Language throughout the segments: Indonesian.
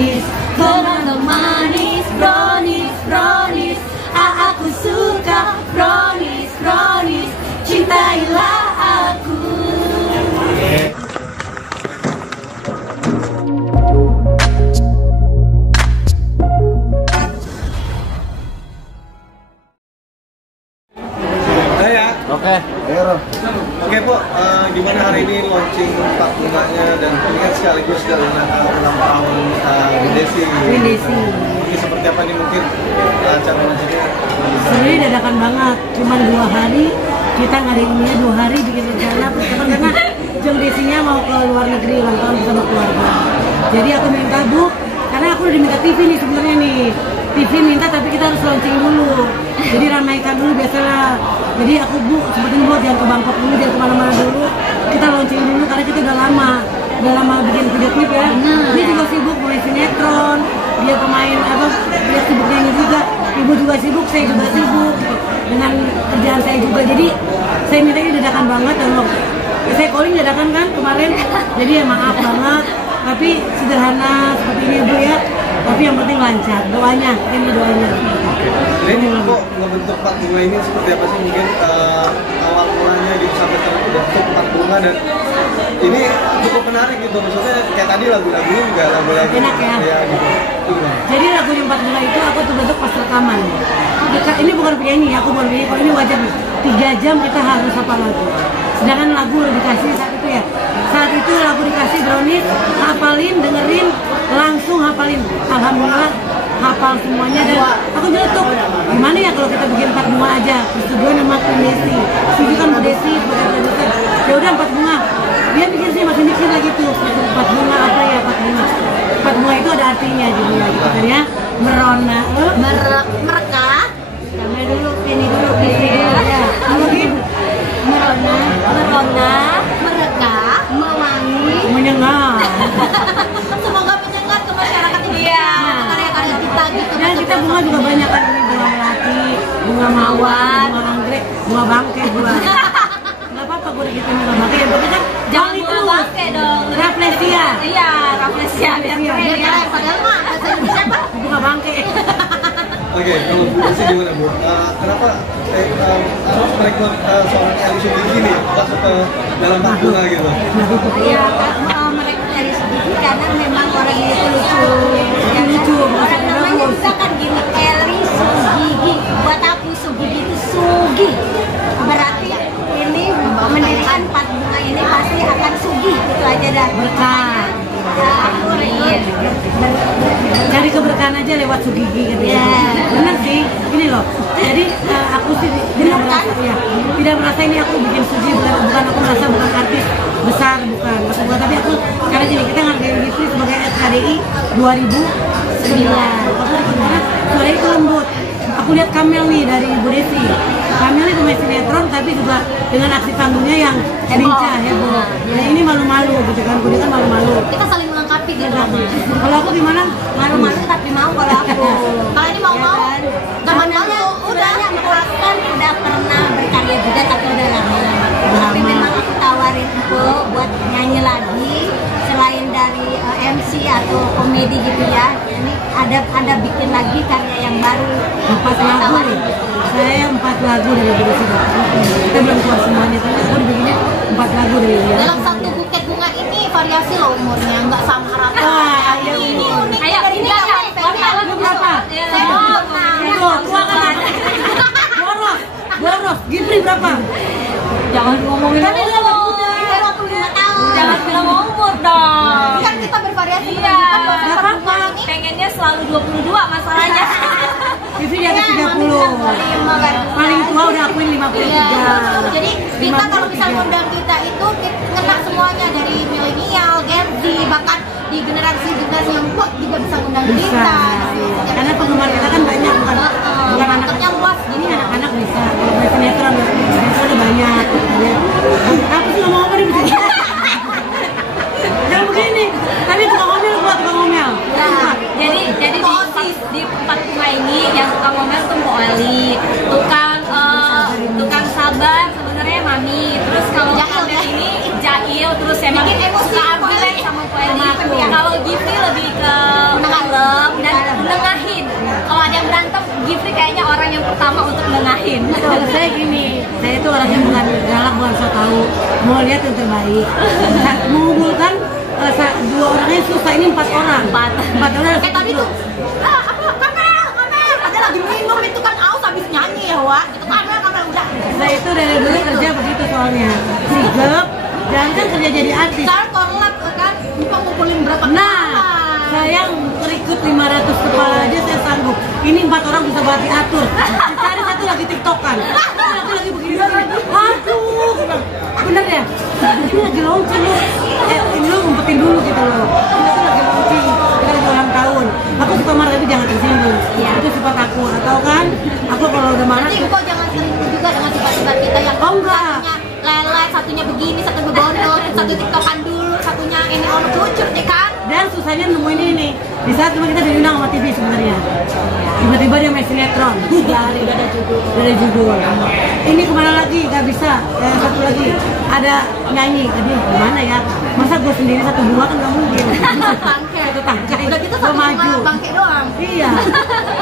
brownies, terlalu manis, brownies, brownies. Aku suka brownies, brownies, cintailah aku. Oke. Oke Bu, gimana hari ini launching Pak Bunganya dan ingat sekaligus dalam ulang tahun Bu Desi. Ini seperti apa nih mungkin acara launchingnya? Sebenarnya dadakan banget, cuma 2 hari kita ngadainnya 2 hari bikin rencana pertama karena Jeng Desinya mau ke luar negeri ulang tahun bersama keluarga. Jadi aku minta Bu, karena aku udah diminta TV nih sebenarnya nih. TV minta tapi kita harus launching dulu. Jadi ramaikan dulu biasalah. Jadi aku Bu, seperti buat jangan ke Bangkok dulu, jangan kemana-mana dulu. Kita launching dulu karena kita udah lama bikin video klip ya. Dia juga sibuk main sinetron, dia pemain dia sibuk nyanyi juga. Ibu juga sibuk, saya juga sibuk dengan kerjaan saya juga. Jadi saya minta ini dadakan banget dan loh. Saya calling dadakan kan kemarin. Jadi ya maaf banget. Tapi sederhana seperti ini Bu ya. Tapi yang penting lancar, doanya, ini doanya. Ini kok ngebentuk Pak Bunga ini seperti apa sih mungkin awal mulanya gitu sampai terbentuk Pak Bunga dan ini cukup menarik gitu, maksudnya kayak tadi lagu-lagunya juga lagu-lagu enak ya? Gitu. Jadi lagunya Pak Bunga itu aku tuh bentuk pas rekaman. Ini bukan penyanyi, aku bukan penyanyi, kalau ini wajar nih 3 jam kita harus hafal lagu. Sedangkan lagu udah dikasih saat itu ya. Saat itu lagu dikasih brownies, hafalin, dengerin, langsung hafalin. Alhamdulillah hafal semuanya dan aku nyeletuk gimana ya kalau kita bikin 4 bunga aja. Persetujuan sama Bu Desi, setuju kan Bu Desi sebagai produser. Ya udah 4 bunga. Dia bikin sih masih mikir lagi tuh 4 bunga apa ya 4 bunga. 4 bunga itu ada artinya jadinya gitu kan ya. Merona, mereka. Sampai dulu ini dulu ya. Kalau gitu merona, mereka, mewangi, menyengat. Semoga menyengat ke masyarakat Indonesia. Karya-karya kita gitu. Dan kita bunga juga banyak kan ini bunga melati, bunga mawar, bunga anggrek, bunga bangke bunga. Gak apa-apa gue udah gitu bunga bangke. Yang penting kan jangan bunga bangke dong. Rafflesia. Iya, Rafflesia. Biar padahal mah bahasa Indonesia apa? Bunga bangke. Oke, kalau Bu Desi gimana Bu? Kenapa harus merekrut seorang Eli Sugigi nih masuk ke dalam Pak Bunga gitu? Iya, merekrut Eli Sugigi karena memang orangnya itu lucu. Lucu, orang namanya juga kan gini, Eli Sugigi. Buat aku Sugigi itu Sugi. Berarti ini mendirikan Pak Bunga ini pasti akan Sugi, gitu aja dah. Berkah. Cari keberkahan aja lewat Sugigi gitu ya. Bener sih, ini loh. Jadi aku sih tidak merasa ini aku bikin Sugi, bukan aku merasa bukan artis besar, bukan. Tapi aku karena gini kita ngargain Gifri sebagai SKDI 2009. Aku karena suaranya itu lembut. Aku lihat Kamel nih dari Bu Desi. Kamel itu main sinetron tapi juga dengan aksi panggungnya yang lincah, heboh. Nah ini malu-malu gitu kan, dia kan malu-malu. Kita saling melengkapi gitu. Kalau aku gimana? Malu-malu tapi mau kalau aku. Kalau ini mau-mau, gak malu-malu. Udah kan udah pernah berkarya juga tapi udah lama. Tapi memang aku tawarin buat nyanyi lagi selain dari MC atau komedi gitu ya. Ini ada bikin lagi karya yang baru. 4 lagu. Saya 4 lagu dari Bu Desi. Kita belum keluar semuanya, tapi aku dibikinnya 4 lagu dari dia. Dalam satu buket bunga ini variasi loh umurnya, nggak sama rata. Ini unik. Ayo ini lagu berapa? Saya Tua kan? Boros. Gifri berapa? Jangan ngomongin Tapi dia umur. 25 tahun. Jangan bilang umur dong. Kan kita bervariasi. Iya. Apa? Pengennya selalu 22 masalahnya. Gifri di atas 30. Paling tua udah akuin 53. Jadi kita kalau misalnya undang kita itu ngena semuanya dari milenial, Gen Z, bahkan di generasi yang kuat juga bisa undang kita. Karena penggemar kita kan banyak bukan anak-anaknya luas. Ini anak-anak bisa. Kalau main sinetron udah banyak. Apa sih ngomong apa nih begini? Jangan begini. Tapi tukang ngomel buat tukang ngomel. Jadi di Pak Bunga ini yang tukang ngomel tuh Mbak Eli, tukang sabar sebenarnya Mami. Terus kalau Kamel ini Jail, terus emang suka ambilen sama Bu Eli. Kalau Gifri lebih ke nikahin. Kalau saya gini, saya itu orangnya bukan galak, bukan so tahu, mau lihat yang terbaik. Mengumpulkan dua orangnya susah, ini empat orang. Empat orang. Kayak tadi tuh, apa kamera, padahal lagi minum itu kan aus habis nyanyi ya Wak. Itu kamera udah. Saya itu dari dulu kerja begitu soalnya, sigap, dan kan kerja jadi artis. Sekarang korlap kan, lupa ngumpulin berapa Nah, saya ngerikut 500 kepala aja saya sanggup. Ini 4 orang bisa banget diatur. Dicari satu lagi tiktokan, satu lagi begini. Aduh, bener ya? Ini lagi launching loh. Ini lo ngumpetin dulu gitu loh. Kita tuh lagi launching, kita lagi ulang tahun. Aku suka marah tapi jangan tersinggung. Iya. Itu sifat aku. Atau kan, aku kalau udah marah Nanti kok jangan sering juga dengan sifat-sifat kita yang Oh, enggak. satunya lelet, satunya begini, satu begondol, satu tiktokan dulu, satunya ini ono kucur deh kan. dan susahnya nemuin ini. Di saat cuma kita diundang sama TV sebenarnya. Tiba-tiba dia main sinetron. Dari judul. Ini kemana lagi? Gak bisa. Satu lagi ada nyanyi. Aduh, gimana ya? Masa gue sendiri satu bunga kan gak mungkin. Bangke. Satu tangkai. Udah gitu Gua satu maju. bunga bangke doang. Iya.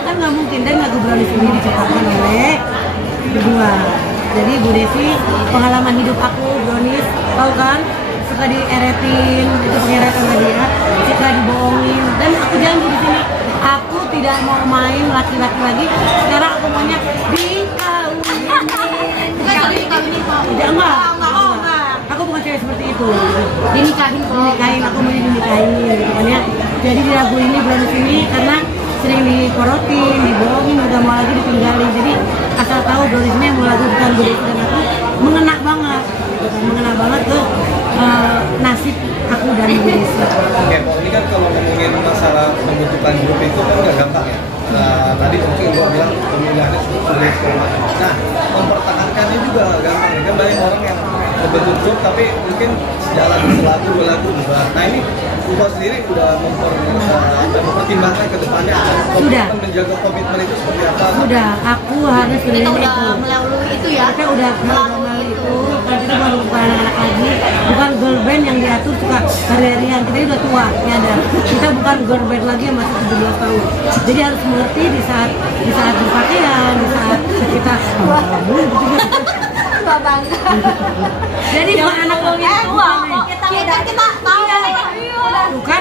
Kan gak mungkin. Dan lagu Brownies ini diciptakan oleh berdua. Jadi Bu Desi, pengalaman hidup aku Brownies, tahu kan? Suka dieretin, itu pengeretan tadi ya, suka dibohongin, dan aku janji di sini, aku tidak mau main laki-laki lagi. Sekarang aku maunya dikawinin. Dikawinin kok. Tidak, enggak. Enggak. Aku bukan cewek seperti itu. Dinikahin kok. Dinikahin, aku mau dinikahin gitu kan ya. Jadi di lagu ini Brownies ini karena sering diporotin, dibohongin, udah mau lagi ditinggalin. Jadi asal tahu Brownies ini mau lagu bukan Bu Desi dan aku mengena banget, mengena banget ke nasib aku dan Bu Desi. Oke, Pak, ini kan kalau ngomongin masalah pembentukan grup itu kan nggak gampang ya. Tadi mungkin gua bilang pemilihannya sulit segala macam. Nah, mempertahankannya juga nggak gampang. Kan banyak orang yang membentuk grup tapi mungkin sejalan selalu dua lagu bubar. Nah ini gua sendiri udah mempertimbangkan ke depannya Sudah. menjaga komitmen itu seperti apa. Sudah, aku harus Kita menerima udah itu. melalui itu ya. Kita udah melalui itu, kan kita bukan anak-anak lagi, bukan girl band yang diatur suka karyarian. Kita ini udah tua, nyadar. Kita bukan girl band lagi yang masih 17 tahun. Jadi harus mengerti di saat berpakaian, di saat kita Tua bangga. jadi bukan anak lagi tua. Kita tahu. Bukan.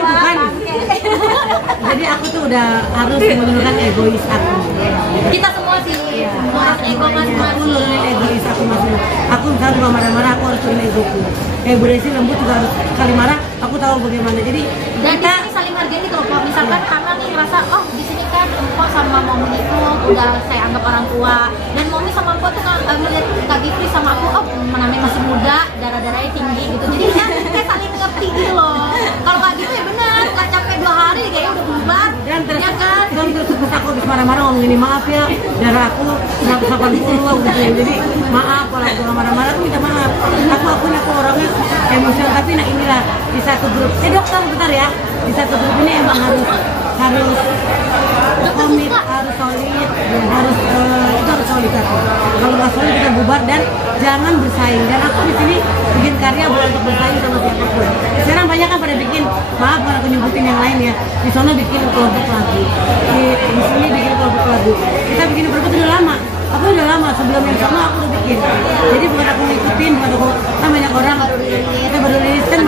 Jadi aku tuh udah harus menurunkan egois aku. Kita semua sih, semua ego Aku masing-masing. nurunin egois aku masih. Aku misalnya juga marah-marah, aku harus turunin egoku. Bu Desi lembut juga harus kali marah. Aku tahu bagaimana. Jadi Dan di kita sini saling hargai gitu loh. Kalau misalkan Hana nih ngerasa, oh di sini kan Mpok sama Momi itu udah saya anggap orang tua, dan Momi sama Mpok tuh ngeliat Kak Gifri sama aku, oh namanya masih muda, darah-darahnya tinggi gitu. Jadi ya kayak saling ngerti gitu loh. Kalau nggak gitu ya benar, nggak capek 2 hari kayaknya udah bubar. dan Ya kan? terus aku habis marah-marah ngomong gini, maaf ya darah aku 180 gitu ya. Jadi maaf kalau aku marah-marah aku minta maaf. Aku akuin aku orangnya emosional, tapi nah inilah di satu grup. Dokter bentar ya. Di satu grup ini emang harus komit, harus solid, harus itu harus solid aku. Kalau nggak solid kita bubar dan jangan bersaing. Dan aku di sini bikin karya bukan untuk bersaing sama siapapun. Sekarang banyak kan pada bikin, maaf kalau aku nyebutin yang lain ya. Di sana bikin kelompok lagu, di sini bikin kelompok lagu. Kita bikin kelompok udah lama. Aku udah lama sebelum yang sama aku udah bikin. Jadi bukan aku ngikutin, bukan aku kan banyak orang kita baru rilis kan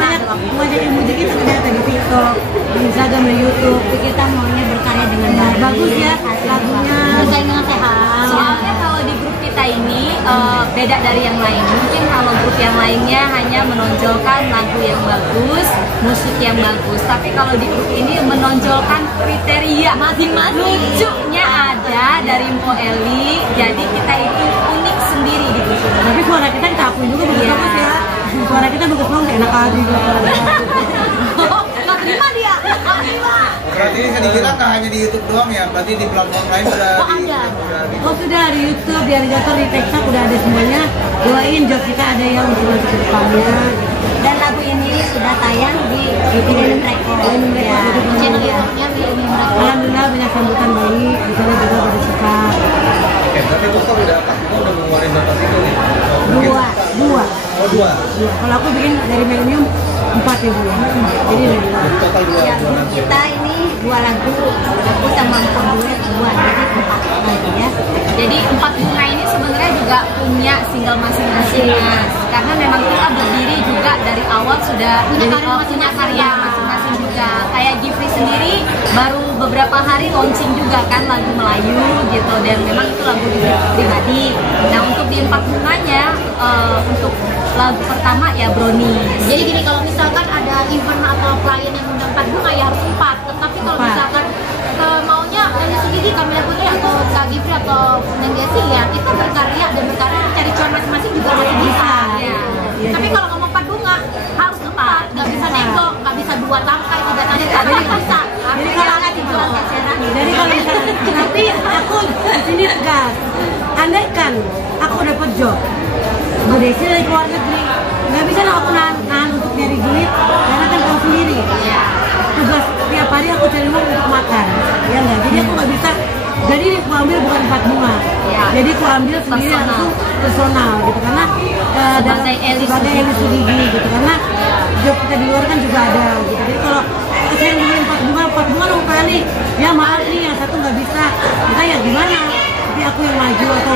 banyak ilmu kita ternyata di TikTok, di Instagram, di YouTube. Kita maunya berkarya dengan baik. Bagus ya lagunya. Berkarya dengan sehat. Soalnya kalau di grup kita ini beda dari yang lain. Mungkin kalau grup yang lainnya hanya menonjolkan lagu yang bagus, musik yang bagus. Tapi kalau di grup ini menonjolkan kriteria masing-masing. Lucunya ada dari Mpo Eli, jadi kita itu unik sendiri di grup ini. Tapi suara kita akui juga bagus ya. Suara kita bagus banget, enak aja juga. Nggak terima dia. Nggak terima. Berarti ini saya dikira nggak hanya di YouTube doang ya, berarti di platform lain sudah Oh, ada. Oh sudah di YouTube, di Alligator, di TikTok udah ada semuanya. Doain job kita ada yang untuk masuk ke depannya. Dan lagu ini sudah tayang di Millennium Record. Ya, channel YouTube-nya Millennium Record. Alhamdulillah banyak sambutan baik, di sana juga pada suka. Oke, tapi terus kan udah Pak Tito udah ngeluarin berapa single nih? Mungkin- Dua. Oh, dua. Kalau aku bikin dari Millennium 4 ya Bu ya. Jadi Jadi total dua Ya, lagu. kita ini 2 lagu. Aku sama Mpok duet 2, jadi 4 lagu ya. Jadi 4 bunga ini sebenarnya tanggal masing-masing, karena memang kita berdiri juga dari awal sudah punya karya masing-masing juga. Kayak Gifri sendiri baru beberapa hari launching juga kan lagu Melayu gitu, dan memang itu lagu pribadi. Nah untuk di Empat Bunganya untuk lagu pertama ya Brownies. Jadi gini, kalau misalkan ada event atau klien yang undang 4 bunga ya harus 4. Tetapi kalau misalkan maunya Gigi, Kamila Putri atau Kak Gifri atau Neng Gesi ya kita berkarya dan berkarya cari cuan masing-masing juga masih bisa. Ya. Tapi kalau ngomong 4 bunga harus 4, nggak bisa nego, nggak bisa 2 tangkai, 3 tangkai, nggak bisa. Jadi kalau dijual eceran. Jadi kalau misalnya, tapi aku di sini tegas. Andaikan aku dapat job, Bu Desi dari luar negeri, nggak bisa dong aku nahan untuk nyari duit, karena kan tahu sendiri. Tugas tiap hari aku cari uang untuk makan, ya nggak. Jadi aku nggak bisa. Jadi aku ambil bukan 4 bunga. Jadi aku ambil sendiri langsung personal gitu, karena sebagai Elis Gigi gitu, karena job kita di luar kan juga ada gitu. Jadi kalau saya beli 4 bunga dong kali, ya maaf nih yang satu nggak bisa, kita ya gimana? Tapi aku yang maju atau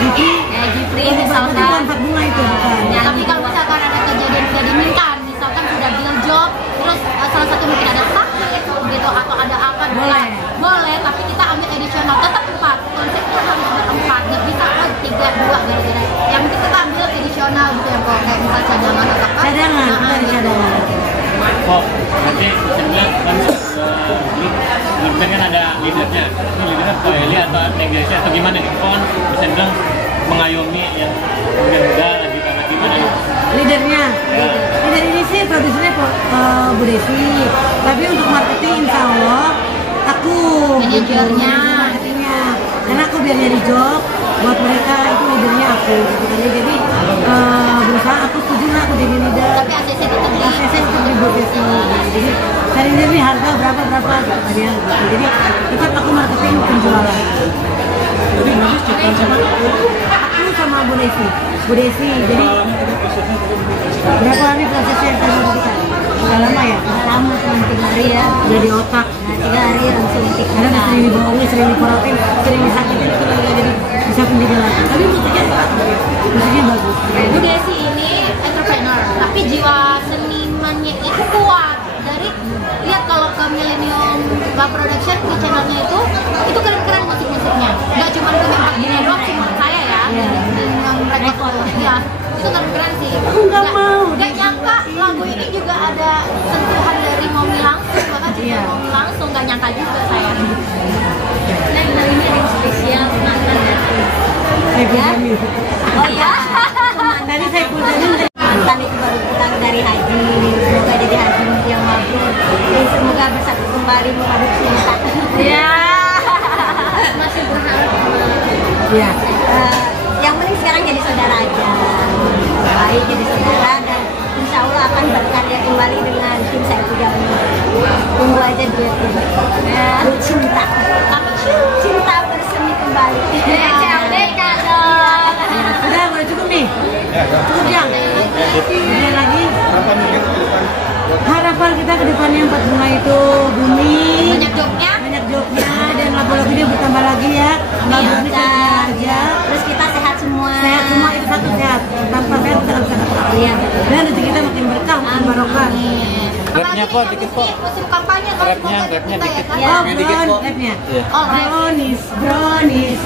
Gifri misalkan bukan 4 bunga itu bukan. Tapi kalau misalkan ada kejadian tidak diinginkan, misalkan sudah deal job, terus salah satu mungkin ada sakit gitu atau ada apa, boleh, tapi kita ambil additional tetap 4. Konsepnya harus ber-4, nggak bisa 3, 2 gara-gara. Yang penting kita ambil additional gitu ya, kok kayak misal cadangan atau apa? Cadangan, kita ada cadangan. Oh, nanti sebelah kan kan ada leadernya. Ini leadernya Mbak Eli atau negasi atau gimana nih? Kok kan bisa bilang mengayomi yang muda-muda lagi karena gimana? Leader ini sih produsernya Bu Desi, tapi untuk marketing insya Allah aku Manajernya. marketingnya, karena aku biar nyari job buat mereka, itu leadernya aku gitu kan. Jadi berusaha aku setuju lah aku jadi leader. Tapi ACC tetap di ACC itu di Bu Desi. Jadi cari dari harga berapa gitu tadi gitu. Jadi tetap aku marketing penjualan. Jadi nanti ciptaan siapa? Aku sama Bu Desi. Jadi berapa hari prosesnya yang kamu lakukan? Udah lama ya? Udah lama, cuma 3 hari ya. Udah di otak. 3 hari langsung Karena sering dibohongin, sering diporotin, sering disakitin, itu lagi jadi bisa pendidikan lagi. Tapi musiknya bagus. Bu Desi ini entrepreneur, tapi jiwa senimannya itu kuat. Dari lihat kalau ke Millennium Bar Production di channelnya itu keren-keren musik-musiknya. Nggak cuma punya 4 bunga doang sih menurut saya ya. Yang rekod ya, itu keren-keren sih. Aku nggak mau. Nggak nyangka lagu ini juga ada sentuhan dari Momi langsung, bahkan juga Momi langsung nggak nyangka juga saya. Dan kali ini ada yang spesial mantan dari Saya Jamil. Oh ya. Tadi saya Jamil. Mantan itu baru pulang dari haji, semoga jadi haji yang mabrur, dan semoga bersatu kembali mengadu cinta. ya Masih berharap. Iya. Yang penting sekarang jadi saudara aja, baik jadi saudara, dan insya Allah akan berkarya kembali dengan tim Saiful Jamil. Tunggu aja duet ini. Cinta, tapi cinta bersemi kembali. CLDK dong. Udah, boleh cukup nih. Cukup yang. Ada lagi. Harapan mungkin ke depan? Harapan kita ke depannya 4 bunga itu booming. Banyak jobnya. Banyak jobnya dan lagu-lagunya bertambah lagi ya. Nggak berhenti aja. Terus kita sehat semua. Sehat semua, itu satu sehat. Tanpa sehat kita nggak bisa dapat. Iya. Dan rezeki kita makin berkah, makin barokah. Rapnya kok dikit kok. Musim kampanye kan Rapnya semoga dikit. kita ya kan. Oh, dikit kok. rapnya. Iya. Oh, rap. Brownies,